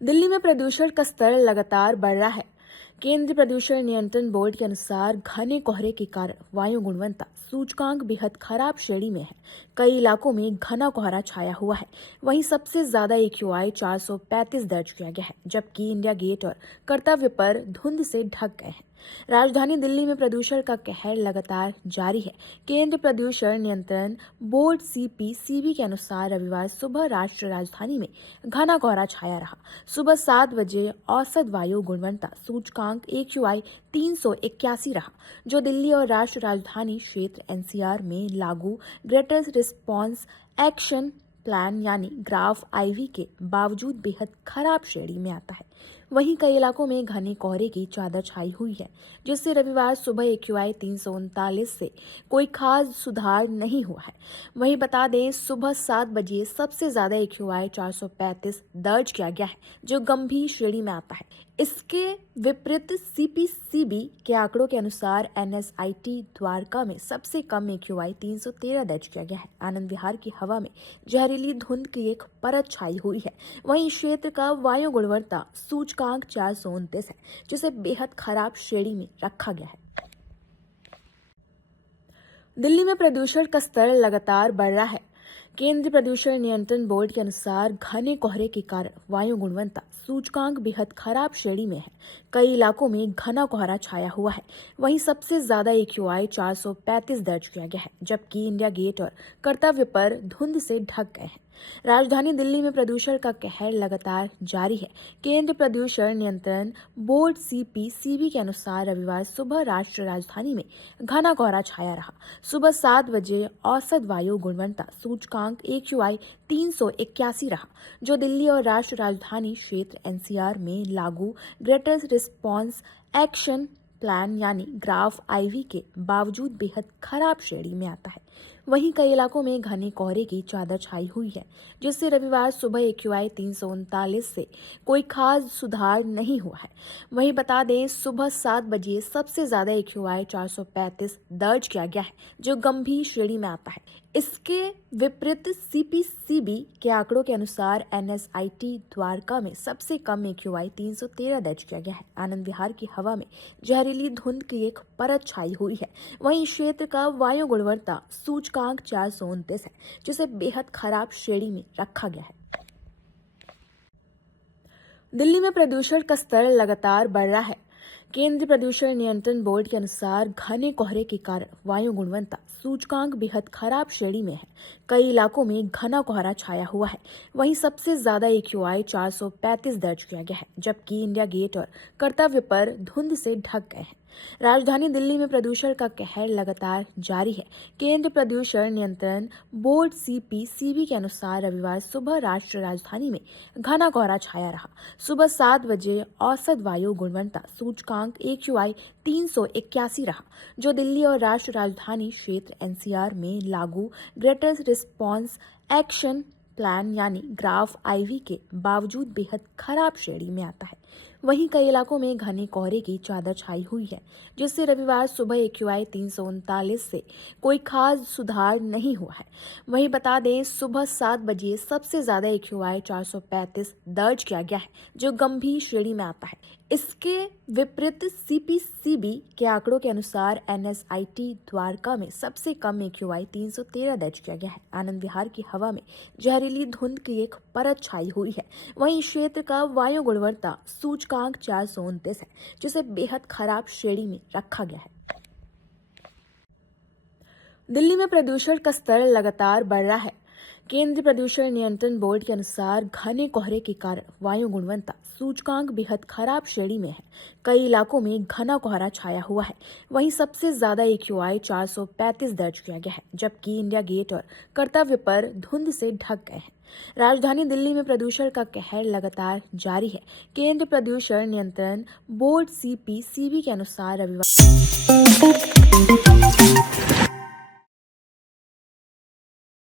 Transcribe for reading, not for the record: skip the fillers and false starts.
दिल्ली में प्रदूषण का स्तर लगातार बढ़ रहा है। केंद्रीय प्रदूषण नियंत्रण बोर्ड के अनुसार घने कोहरे के कारण वायु गुणवत्ता सूचकांक बेहद खराब श्रेणी में है। कई इलाकों में घना कोहरा छाया हुआ है। वहीं सबसे ज्यादा AQI 435 दर्ज किया गया है, जबकि इंडिया गेट और कर्तव्य पर धुंध से ढक गए हैं। राजधानी दिल्ली में प्रदूषण का कहर लगातार जारी है। केंद्रीय प्रदूषण नियंत्रण बोर्ड CPCB के अनुसार रविवार सुबह राष्ट्रीय राजधानी में घना कोहरा छाया रहा। सुबह 7 बजे औसत वायु गुणवत्ता सूचकांक AQI 381 रहा, जो दिल्ली और राष्ट्रीय राजधानी क्षेत्र NCR में लागू ग्रेटर रिस्पॉन्स एक्शन प्लान यानी ग्राफ IV के बावजूद बेहद खराब श्रेणी में आता है। वहीं कई इलाकों में घने कोहरे की चादर छाई हुई है, जिससे रविवार सुबह AQI 339 से कोई खास सुधार नहीं हुआ है। वहीं बता दें, सुबह 7 बजे सबसे ज्यादा AQI 435 दर्ज किया गया है, जो गंभीर श्रेणी में आता है। इसके विपरीत CPCB के आंकड़ों के अनुसार NSIT द्वारका में सबसे कम AQI 313 दर्ज किया गया है। आनंद विहार की हवा में जहरीली धुंध की एक परत छाई हुई है। वहीं क्षेत्र का वायु गुणवत्ता सूचकांक 429 है, जिसे बेहद खराब श्रेणी में रखा गया है। दिल्ली में प्रदूषण का स्तर लगातार बढ़ रहा है। केंद्रीय प्रदूषण नियंत्रण बोर्ड के अनुसार घने कोहरे के कारण वायु गुणवत्ता सूचकांक बेहद खराब श्रेणी में है। कई इलाकों में घना कोहरा छाया हुआ है। वहीं सबसे ज्यादा AQI 435 दर्ज किया गया है, जबकि इंडिया गेट और कर्तव्य पर धुंध से ढक गए हैं। राजधानी दिल्ली में प्रदूषण का कहर लगातार जारी है। केंद्रीय प्रदूषण नियंत्रण बोर्ड CPCB के अनुसार रविवार सुबह राष्ट्रीय राजधानी में घना कोहरा छाया रहा। सुबह 7 बजे औसत वायु गुणवत्ता सूचकांक AQI 381 रहा, जो दिल्ली और राष्ट्रीय राजधानी क्षेत्र NCR में लागू ग्रेटर रिस्पॉन्स एक्शन प्लान यानी ग्राफ IV के बावजूद बेहद खराब श्रेणी में आता है। वहीं कई इलाकों में घने कोहरे की चादर छाई हुई है, जिससे रविवार सुबह AQI 339 से कोई खास सुधार नहीं हुआ है। वहीं बता दें, सुबह 7 बजे सबसे ज्यादा AQI 435 दर्ज किया गया है, जो गंभीर श्रेणी में आता है। इसके विपरीत CPCB के आंकड़ों के अनुसार NSIT द्वारका में सबसे कम AQI 313 दर्ज किया गया है। आनंद विहार की हवा में जहरीली धुंध की एक परत छाई हुई है। वहीं क्षेत्र का वायु गुणवत्ता सूचकांक 429 है, जिसे बेहद खराब श्रेणी में रखा गया है। दिल्ली में प्रदूषण का स्तर लगातार बढ़ रहा है। केंद्रीय प्रदूषण नियंत्रण बोर्ड के अनुसार घने कोहरे के कारण वायु गुणवत्ता सूचकांक बेहद खराब श्रेणी में है। कई इलाकों में घना कोहरा छाया हुआ है। वहीं सबसे ज्यादा AQI 435 दर्ज किया गया है, जबकि इंडिया गेट और कर्तव्य पर धुंध से ढक गए हैं। राजधानी दिल्ली में प्रदूषण का कहर लगातार जारी है। केंद्रीय प्रदूषण नियंत्रण बोर्ड CPCB के अनुसार रविवार सुबह राष्ट्रीय राजधानी में घना कोहरा छाया रहा। सुबह 7 बजे औसत वायु गुणवत्ता सूचकांक AQI 381 रहा, जो दिल्ली और राष्ट्रीय राजधानी क्षेत्र NCR में लागू ग्रेटर रिस्पॉन्स एक्शन प्लान यानी ग्राफ IV के बावजूद बेहद खराब श्रेणी में आता है। वहीं कई इलाकों में घने कोहरे की चादर छाई हुई है, जिससे रविवार सुबह AQI 339 से कोई खास सुधार नहीं हुआ है। वहीं बता दें, सुबह 7 बजे सबसे ज्यादा AQI 435 दर्ज किया गया है, जो गंभीर श्रेणी में आता है। इसके विपरीत CPCB के आंकड़ों के अनुसार NSIT द्वारका में सबसे कम AQI 313 दर्ज किया गया है। आनंद विहार की हवा में जहरीली धुंध की एक परत छाई हुई है। वहीं क्षेत्र का वायु गुणवत्ता सूचकांक 429 है, जिसे बेहद खराब श्रेणी में रखा गया है। दिल्ली में प्रदूषण का स्तर लगातार बढ़ रहा है। केंद्रीय प्रदूषण नियंत्रण बोर्ड के अनुसार घने कोहरे के कारण वायु गुणवत्ता सूचकांक बेहद खराब श्रेणी में है। कई इलाकों में घना कोहरा छाया हुआ है। वहीं सबसे ज्यादा AQI 435 दर्ज किया गया है, जबकि इंडिया गेट और कर्तव्य पर धुंध से ढक गए हैं। राजधानी दिल्ली में प्रदूषण का कहर लगातार जारी है। केंद्रीय प्रदूषण नियंत्रण बोर्ड CPCB के अनुसार रविवार